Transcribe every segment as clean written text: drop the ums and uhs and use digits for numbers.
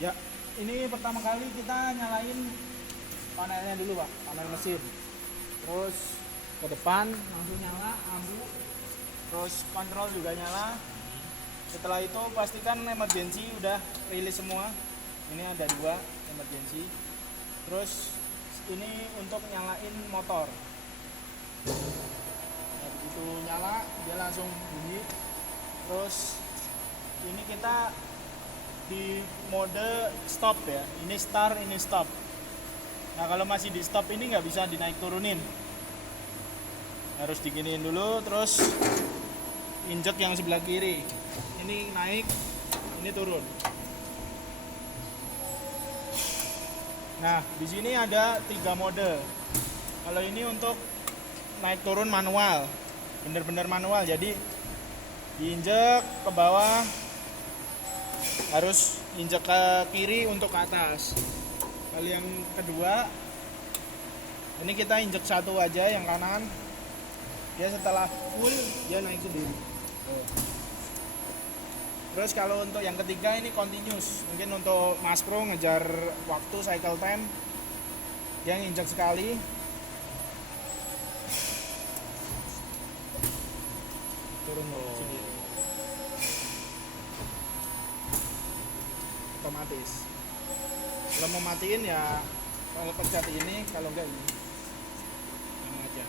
Ya, ini pertama kali kita nyalain panelnya dulu Pak, panel mesin. Terus ke depan langsung nyala lampu. Terus kontrol juga nyala. Setelah itu pastikan emergency udah rilis semua. Ini ada 2 emergency. Terus ini untuk nyalain motor. Nah, begitu nyala dia langsung bunyi. Terus ini kita di mode stop ya, ini start, ini stop. Nah kalau masih di stop ini nggak bisa dinaik turunin, harus diginiin dulu, terus injek yang sebelah kiri, ini naik, ini turun. Nah di sini ada 3 mode. Kalau ini untuk naik turun manual, bener-bener manual, jadi diinjek ke bawah, harus injek ke kiri untuk ke atas. Kalau yang kedua ini kita injek satu aja yang kanan, dia setelah full dia naik sendiri. Terus kalau untuk yang ketiga ini continuous, mungkin untuk Mas Pro ngejar waktu cycle time, dia injek sekali turun sendiri otomatis. Kalau mau matiin ya kalau pencet ini, kalau enggak ini yang aja.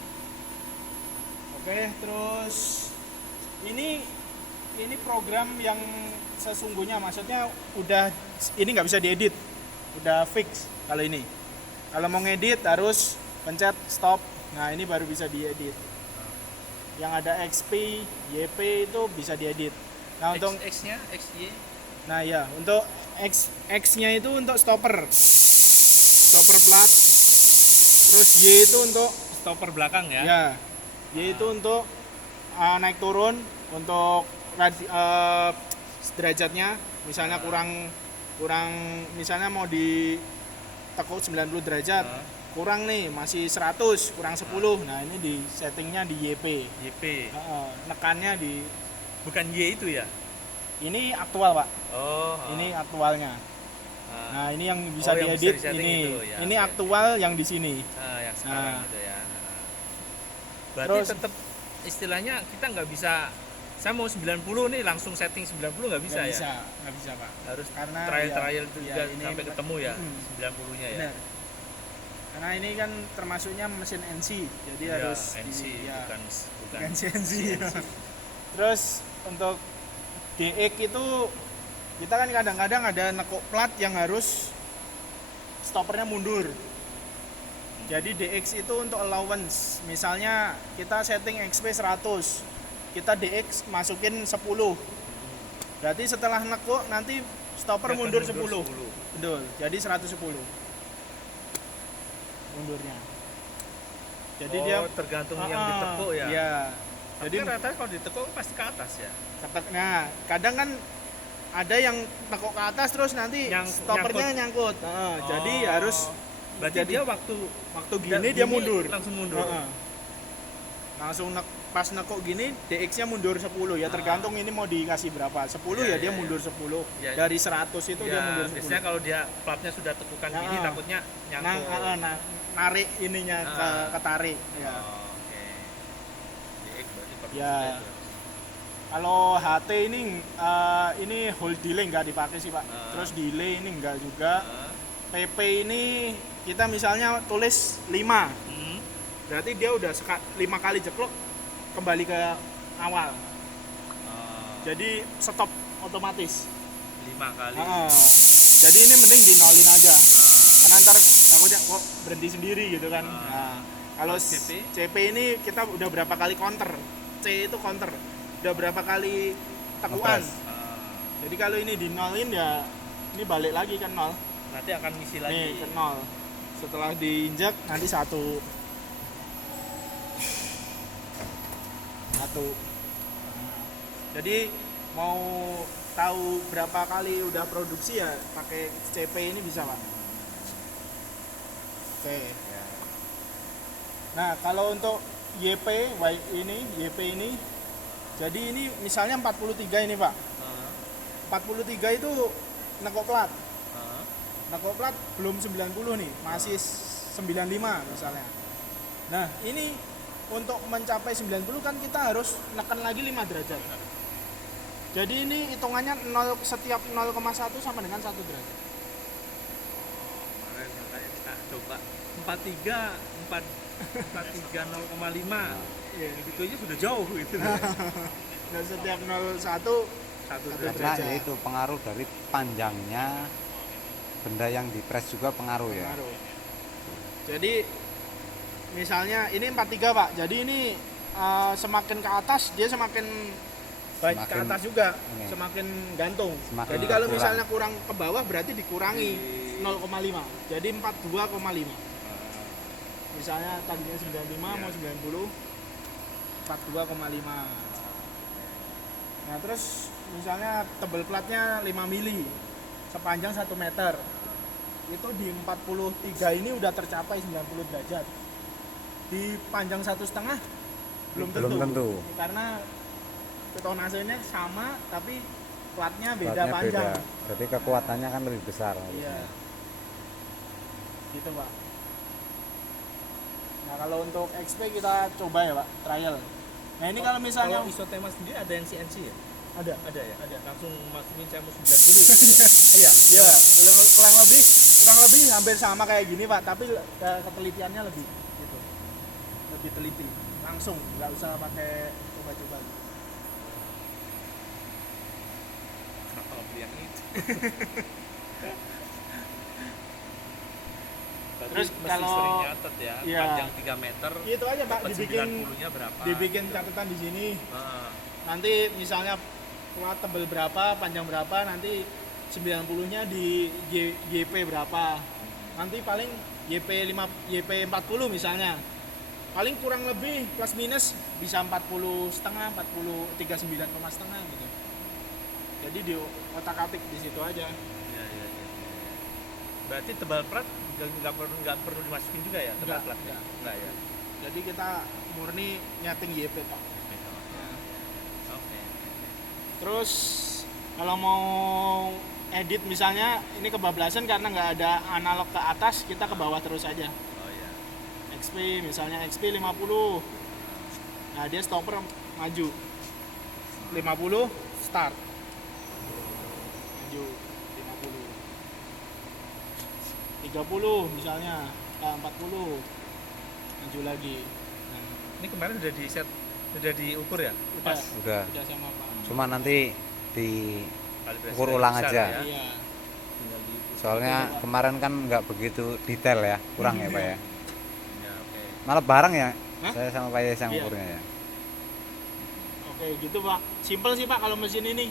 Oke, terus ini program yang sesungguhnya, maksudnya udah ini nggak bisa diedit, udah fix. Kalau ini kalau mau ngedit harus pencet stop, nah ini baru bisa diedit. Yang ada XP, YP itu bisa diedit. Nah untuk X-nya, XY. Nah ya, untuk X-nya itu untuk stopper plat. Terus Y itu untuk Stopper belakang ya. ya, Y itu untuk naik turun, untuk derajatnya. Misalnya kurang misalnya mau di tekuk 90 derajat, kurang nih, masih 100, kurang 10. Nah ini di settingnya di YP. YP. Nekannya di, Bukan Y itu ya? ini aktual Pak. Oh. Ini aktualnya. Nah ini yang bisa yang diedit, bisa disetting ini itu, ya, ini oke. aktual yang di sini. Yang sekarang Nah. itu ya. Berarti Terus tetap istilahnya kita nggak bisa, saya mau 90 nih langsung setting 90 nggak bisa nggak ya? bisa, nggak bisa Pak. Harus Karena trial itu ya, juga ini sampai ketemu ya, 90-nya ya. Benar. Karena ini kan termasuknya mesin NC, jadi Iya, harus NC, ya, bukan CNC. Terus untuk DX itu kita kan kadang-kadang ada nekuk plat yang harus stoppernya mundur. Jadi DX itu untuk allowance. Misalnya kita setting XP 100, kita DX masukin 10. Berarti setelah nekuk nanti stopper Dia akan mundur mundur 10. 10. Betul. Jadi 110 mundurnya. Jadi dia tergantung yang ditekuk ya. Iya. Jadi rata-rata kalau ditekuk pasti ke atas ya. Nah, kadang kan ada yang tekuk ke atas terus nanti stoppernya nyangkut. Jadi harus, berarti jadi dia waktu gini dia mundur. Langsung mundur. Langsung pas nekuk gini DX-nya mundur 10 ya, tergantung ini mau dikasih berapa. 10 ya dia mundur 10. Ya. Dari 100 itu dia mundur 10. Biasanya kalau dia platnya sudah tekukan gini takutnya nyangkut. Narik ininya ketarik ya. Oke. DX berarti perlu Ya. itu. Kalau HT ini hold delay nggak dipakai sih Pak. Terus delay ini nggak juga. PP ini kita misalnya tulis 5. Berarti dia udah 5 kali jeklok kembali ke awal. Jadi stop otomatis 5 kali. Jadi ini mending dinolin aja. Karena ntar takutnya kok berhenti sendiri gitu kan. Nah, kalau CP ini kita udah berapa kali counter. C itu counter. Udah berapa kali tekuan. Jadi kalau ini dinolin ya ini balik lagi kan 0. Nanti akan ngisi lagi. Nih ke 0. Setelah diinjak nanti 1. Jadi mau tahu berapa kali udah produksi ya pakai CP ini bisa Pak. Oke. Nah kalau untuk YP ini, jadi ini misalnya 43 ini Pak. 43 itu nekuk plat. Nah kok plat belum 90 nih, masih 95 misalnya. Nah ini untuk mencapai 90 kan kita harus nekan lagi 5 derajat. Jadi ini hitungannya setiap 0,1 sama dengan 1 derajat. Kemarin makanya kita coba 43 0,5. Iya. Gitu aja sudah jauh gitu. Dan setiap 01 Satu Karena derajat. ya itu pengaruh dari panjangnya benda yang dipres juga pengaruh ya. pengaruh. Jadi misalnya ini 43 Pak. Jadi ini semakin ke atas dia semakin baik ke Semakin atas juga, ini. semakin gantung. Semakin Jadi kalau kurang. misalnya kurang ke bawah berarti dikurangi 0,5. Jadi 42,5. Misalnya tadinya 95 mau 90 42,5. Nah, terus misalnya tebel platnya 5 mili sepanjang 1 meter. Itu di 43 ini udah tercapai 90 derajat. Di panjang 1,5 belum tentu. Karena betonasenya sama tapi platnya beda Platnya panjang. beda. Jadi kekuatannya kan lebih besar. Iya. Gitu, Pak. Nah, kalau untuk XP kita coba ya, Pak, trial. Nah, ini kalau misalnya Kalau isotema sendiri ada yang CNC ya? ada. Ada ya? Ada. Langsung masukin saya mau 90. Iya, iya, kurang lebih hampir sama kayak gini, Pak, tapi ketelitiannya lebih gitu. Lebih teliti. Langsung, nggak usah pakai coba-coba. Kenapa beli yang itu? Terus Mesti kalau- sering nyatet ya, iya. panjang 3 meter. Itu aja, Pak, dapat dibikin 90-nya berapa? dibikin catatan di sini. Nah, Nanti misalnya plat tebel berapa, panjang berapa, nanti 90-nya di YP berapa. Nanti paling YP 40 misalnya. Paling kurang lebih plus minus bisa 40 setengah, 39,5 gitu. Jadi di otak-atik di situ aja. iya. Berarti tebal plat nggak perlu dimasukin juga ya tebal Enggak, platnya? enggak. Enggak ya. Jadi kita murni nyeting YP, Pak. Nah, Oke. terus kalau mau edit misalnya ini kebablasan karena nggak ada analog ke atas, kita ke bawah terus aja. Oh iya. XP misalnya XP 50. Nah, dia stopper maju. 50 start. Maju 50. 30 misalnya, 40. Maju lagi. Nah, Ini kemarin udah di set, udah diukur ya? udah, Udah. udah sama Pak. Cuma nanti di Kalibrasi Ukur ulang besar aja. ya. Iya. Tinggal diukur. soalnya kemarin kan nggak begitu detail ya, kurang ya Pak ya. Ya, oke. Malah bareng ya. Hah? Saya sama Pak Yes yang Iya. ukurnya ya. Oke, gitu Pak. Simpel sih Pak kalau mesin ini.